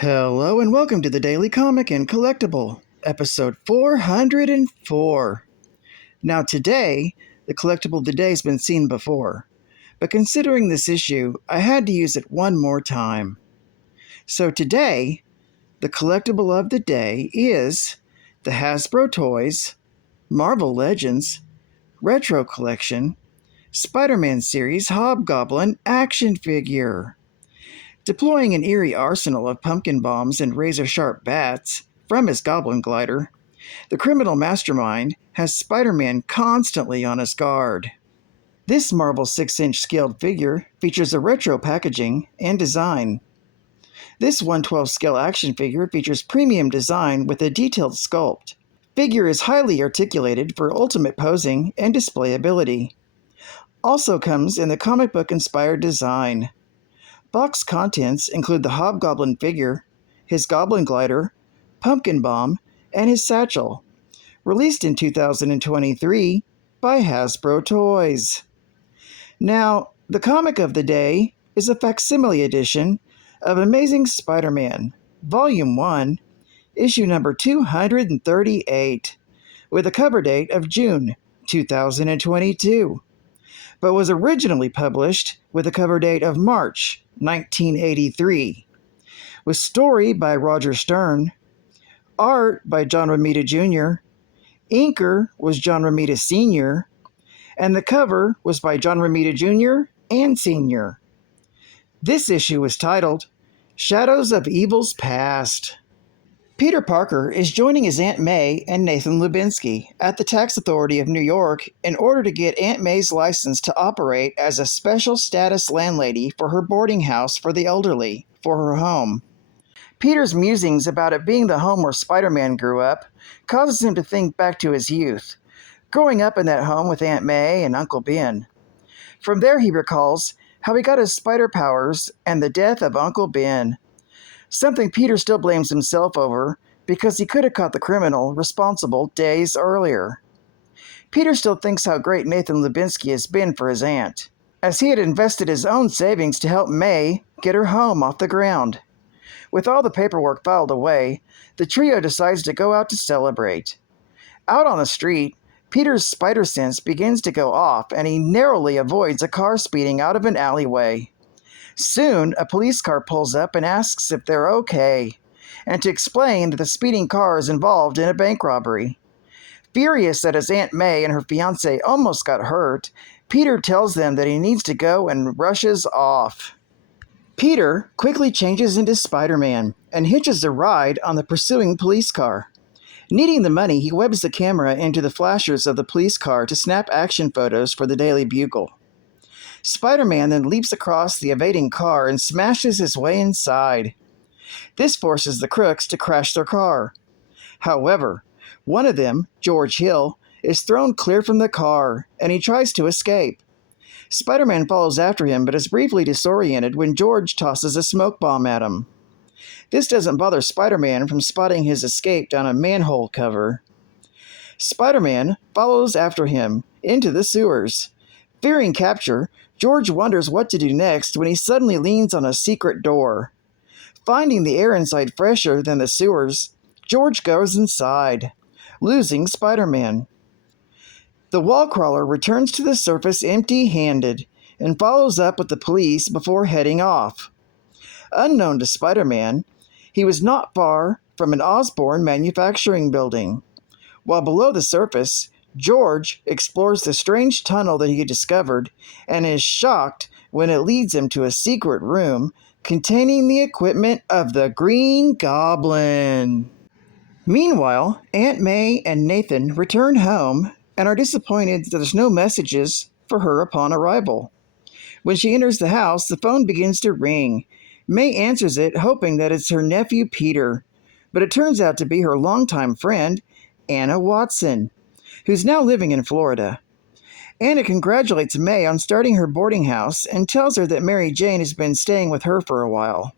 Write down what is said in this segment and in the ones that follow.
Hello and welcome to the Daily Comic and Collectible, episode 404. Now today, the collectible of the day has been seen before, but considering this issue, I had to use it one more time. So today, the collectible of the day is the Hasbro Toys, Marvel Legends, Retro Collection, Spider-Man series Hobgoblin action figure. Deploying an eerie arsenal of pumpkin bombs and razor-sharp bats from his goblin glider, the criminal mastermind has Spider-Man constantly on his guard. This Marvel 6-inch scaled figure features a retro packaging and design. This 1/12 scale action figure features premium design with a detailed sculpt. Figure is highly articulated for ultimate posing and display ability. Also comes in the comic book inspired design. Box contents include the Hobgoblin figure, his goblin glider, pumpkin bomb, and his satchel. Released in 2023 by Hasbro Toys. Now, the comic of the day is a facsimile edition of Amazing Spider-Man, Volume 1, issue number 238, with a cover date of June 2022, but was originally published with a cover date of March 1983, with story by Roger Stern, art by John Romita Jr., inker was John Romita Sr., and the cover was by John Romita Jr. and Sr. This issue was titled Shadows of Evil's Past. Peter Parker is joining his Aunt May and Nathan Lubinsky at the Tax Authority of New York in order to get Aunt May's license to operate as a special status landlady for her boarding house for the elderly, for her home. Peter's musings about it being the home where Spider-Man grew up causes him to think back to his youth, growing up in that home with Aunt May and Uncle Ben. From there he recalls how he got his spider powers and the death of Uncle Ben. Something Peter still blames himself over because he could have caught the criminal responsible days earlier. Peter still thinks how great Nathan Lubinsky has been for his aunt, as he had invested his own savings to help May get her home off the ground. With all the paperwork filed away, the trio decides to go out to celebrate. Out on the street, Peter's spider sense begins to go off and he narrowly avoids a car speeding out of an alleyway. Soon, a police car pulls up and asks if they're okay, and to explain that the speeding car is involved in a bank robbery. Furious that his Aunt May and her fiancé almost got hurt, Peter tells them that he needs to go and rushes off. Peter quickly changes into Spider-Man and hitches a ride on the pursuing police car. Needing the money, he webs the camera into the flashers of the police car to snap action photos for the Daily Bugle. Spider-Man then leaps across the evading car and smashes his way inside. This forces the crooks to crash their car. However, one of them, George Hill, is thrown clear from the car, and he tries to escape. Spider-Man follows after him but is briefly disoriented when George tosses a smoke bomb at him. This doesn't bother Spider-Man from spotting his escape down a manhole cover. Spider-Man follows after him into the sewers. Fearing capture, George wonders what to do next when he suddenly leans on a secret door. Finding the air inside fresher than the sewers, George goes inside, losing Spider-Man. The wall crawler returns to the surface empty-handed and follows up with the police before heading off. Unknown to Spider-Man, he was not far from an Osborn manufacturing building. While below the surface, George explores the strange tunnel that he had discovered and is shocked when it leads him to a secret room containing the equipment of the Green Goblin. Meanwhile, Aunt May and Nathan return home and are disappointed that there's no messages for her upon arrival. When she enters the house, the phone begins to ring. May answers it, hoping that it's her nephew Peter, but it turns out to be her longtime friend, Anna Watson, who's now living in Florida. Anna congratulates May on starting her boarding house and tells her that Mary Jane has been staying with her for a while.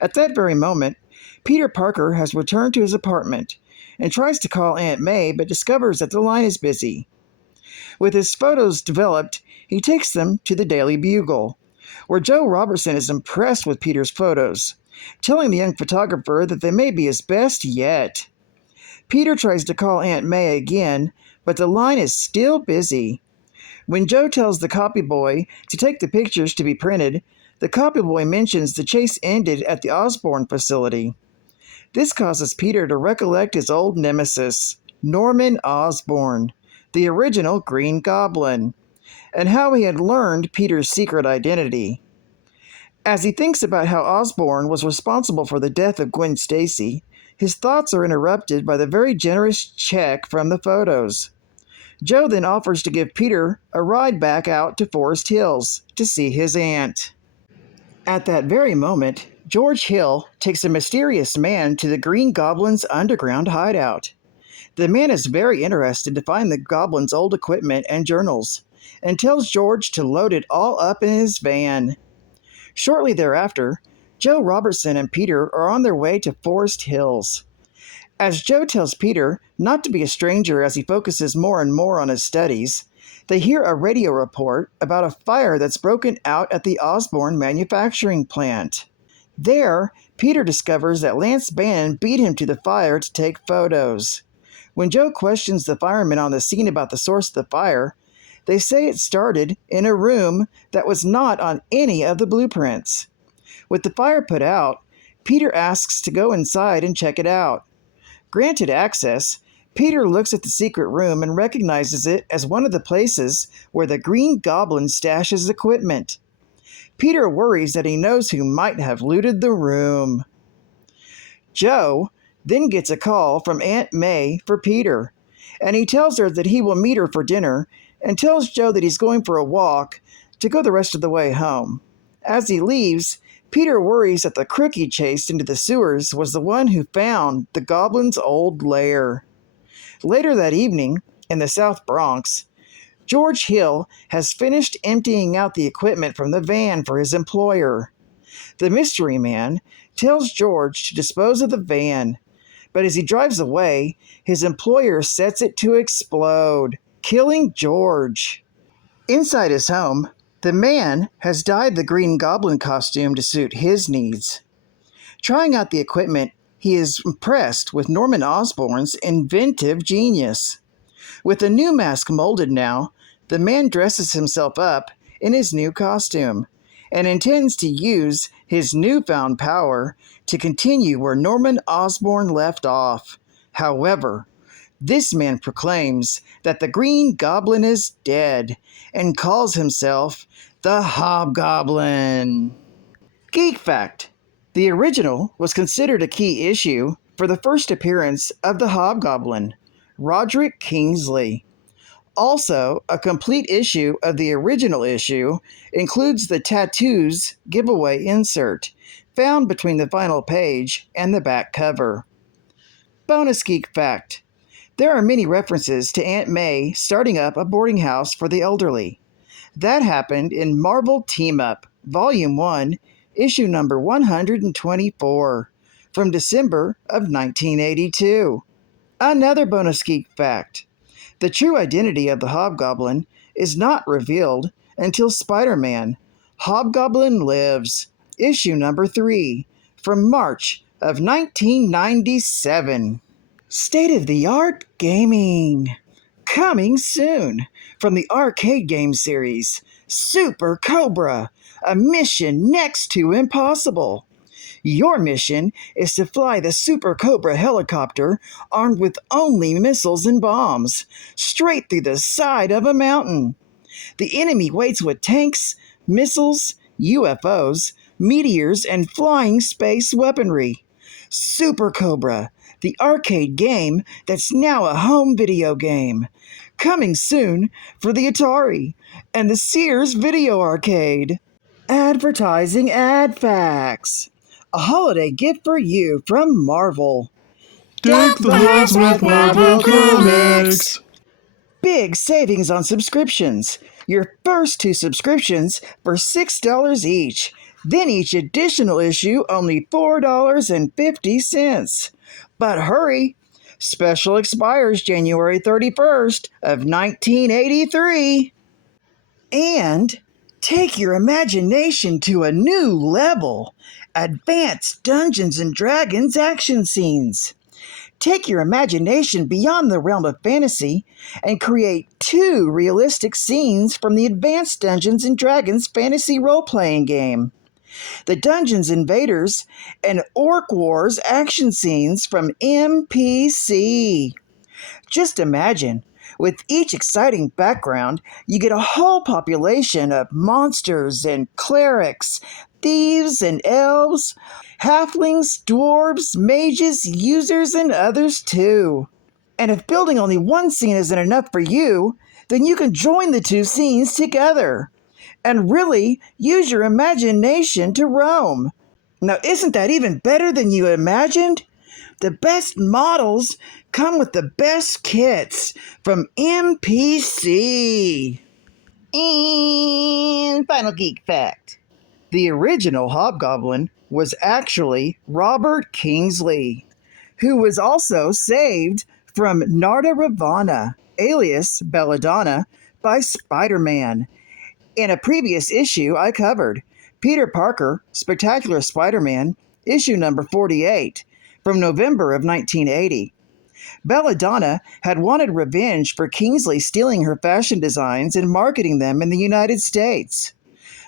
At that very moment, Peter Parker has returned to his apartment and tries to call Aunt May but discovers that the line is busy. With his photos developed, he takes them to the Daily Bugle, where Joe Robertson is impressed with Peter's photos telling the young photographer that they may be his best yet. Peter tries to call Aunt May again, but the line is still busy. When Joe tells the copy boy to take the pictures to be printed, the copy boy mentions the chase ended at the Osborn facility. This causes Peter to recollect his old nemesis, Norman Osborn, the original Green Goblin, and how he had learned Peter's secret identity. As he thinks about how Osborn was responsible for the death of Gwen Stacy, his thoughts are interrupted by the very generous check from the photos. Joe then offers to give Peter a ride back out to Forest Hills to see his aunt. At that very moment, George Hill takes a mysterious man to the Green Goblin's underground hideout. The man is very interested to find the Goblin's old equipment and journals, and tells George to load it all up in his van. Shortly thereafter, Joe Robertson and Peter are on their way to Forest Hills. As Joe tells Peter not to be a stranger as he focuses more and more on his studies, they hear a radio report about a fire that's broken out at the Osborn manufacturing plant. There, Peter discovers that Lance Bannon beat him to the fire to take photos. When Joe questions the firemen on the scene about the source of the fire, they say it started in a room that was not on any of the blueprints. With the fire put out, Peter asks to go inside and check it out. Granted access, Peter looks at the secret room and recognizes it as one of the places where the Green Goblin stashes equipment. Peter worries that he knows who might have looted the room. Joe then gets a call from Aunt May for Peter, and he tells her that he will meet her for dinner and tells Joe that he's going for a walk to go the rest of the way home. As he leaves, Peter worries that the crook he chased into the sewers was the one who found the Goblin's old lair. Later that evening, in the South Bronx, George Hill has finished emptying out the equipment from the van for his employer. The mystery man tells George to dispose of the van, but as he drives away, his employer sets it to explode, killing George. Inside his home, the man has dyed the Green Goblin costume to suit his needs. Trying out the equipment, he is impressed with Norman Osborn's inventive genius. With a new mask molded now, the man dresses himself up in his new costume and intends to use his newfound power to continue where Norman Osborn left off. However, this man proclaims that the Green Goblin is dead and calls himself the Hobgoblin. Geek fact: the original was considered a key issue for the first appearance of the Hobgoblin, Roderick Kingsley. Also, a complete issue of the original issue includes the tattoos giveaway insert, found between the final page and the back cover. Bonus geek fact: there are many references to Aunt May starting up a boarding house for the elderly. That happened in Marvel Team Up, Volume 1, issue number 124, from December of 1982. Another bonus geek fact: the true identity of the Hobgoblin is not revealed until Spider-Man, Hobgoblin Lives, issue number 3, from March of 1997. State-of-the-art gaming. Coming soon from the arcade game series, Super Cobra, a mission next to impossible. Your mission is to fly the Super Cobra helicopter armed with only missiles and bombs, straight through the side of a mountain. The enemy waits with tanks, missiles, UFOs, meteors, and flying space weaponry. Super Cobra, the arcade game that's now a home video game. Coming soon for the Atari and the Sears Video Arcade. Advertising ad facts. A holiday gift for you from Marvel. Deck the halls with Marvel Comics! Big savings on subscriptions. Your first 2 subscriptions for $6 each. Then each additional issue only $4.50. But hurry! Special expires January 31st of 1983. And take your imagination to a new level Advanced Dungeons and Dragons action scenes. Take your imagination beyond the realm of fantasy and create 2 realistic scenes from the Advanced Dungeons and Dragons fantasy role-playing game. The Dungeons Invaders and Orc Wars action scenes from MPC. Just imagine, with each exciting background, you get a whole population of monsters and clerics, thieves and elves, halflings, dwarves, mages, users, and others too. And if building only one scene isn't enough for you, then you can join the 2 scenes together and really use your imagination to roam. Now, isn't that even better than you imagined? The best models come with the best kits from MPC. And final geek fact. The original Hobgoblin was actually Robert Kingsley, who was also saved from Narda Ravana, alias Belladonna, by Spiderman. In a previous issue I covered, Peter Parker, Spectacular Spider-Man, issue number 48, from November of 1980. Belladonna had wanted revenge for Kingsley stealing her fashion designs and marketing them in the United States.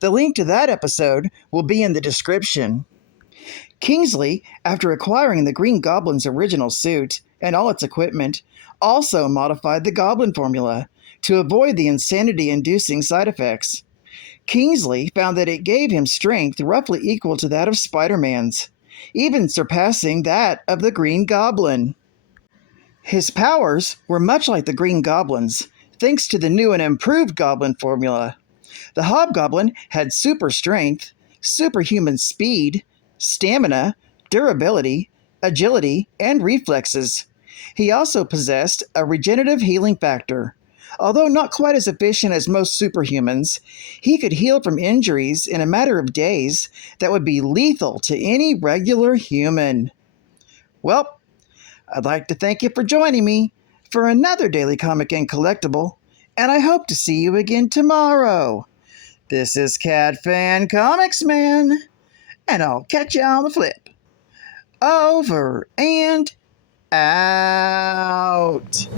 The link to that episode will be in the description. Kingsley, after acquiring the Green Goblin's original suit and all its equipment, also modified the Goblin formula to avoid the insanity-inducing side effects. Kingsley found that it gave him strength roughly equal to that of Spider-Man's, even surpassing that of the Green Goblin. His powers were much like the Green Goblin's, thanks to the new and improved Goblin formula. The Hobgoblin had super strength, superhuman speed, stamina, durability, agility, and reflexes. He also possessed a regenerative healing factor. Although not quite as efficient as most superhumans, he could heal from injuries in a matter of days that would be lethal to any regular human. Well, I'd like to thank you for joining me for another Daily Comic and Collectible, and I hope to see you again tomorrow. This is Cat Fan Comics Man, and I'll catch you on the flip. Over and out.